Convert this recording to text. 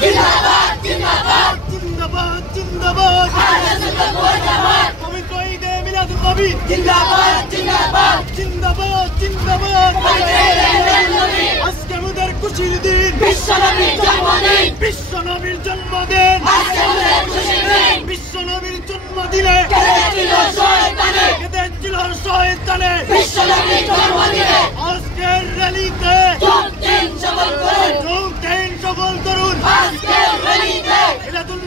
জিন্দাবাদ জিন্দাবাদ জিন্দাবাদ জিন্দাবাদ পবিত্র ঈদে মিলাদুন নবী জিন্দাবাদ জিন্দাবাদ জিন্দাবাদ জিন্দাবাদ আজকে আমাদের খুশির দিন বিশ্বনবীর জন্মদিন বিশ্বনবীর জন্মদিন আজকে আমাদের খুশির দিন বিশ্বনবীর জন্মদিনে কেঁদেছিল শয়তানে কেঁদেছিল শয়তানে বিশ্বনবীর জন্মদিনে আজকের র্যালিতে যোগ দিন সফল করুন যোগ দিন সফল করুন আজকের র্যালিতে মিলাদুন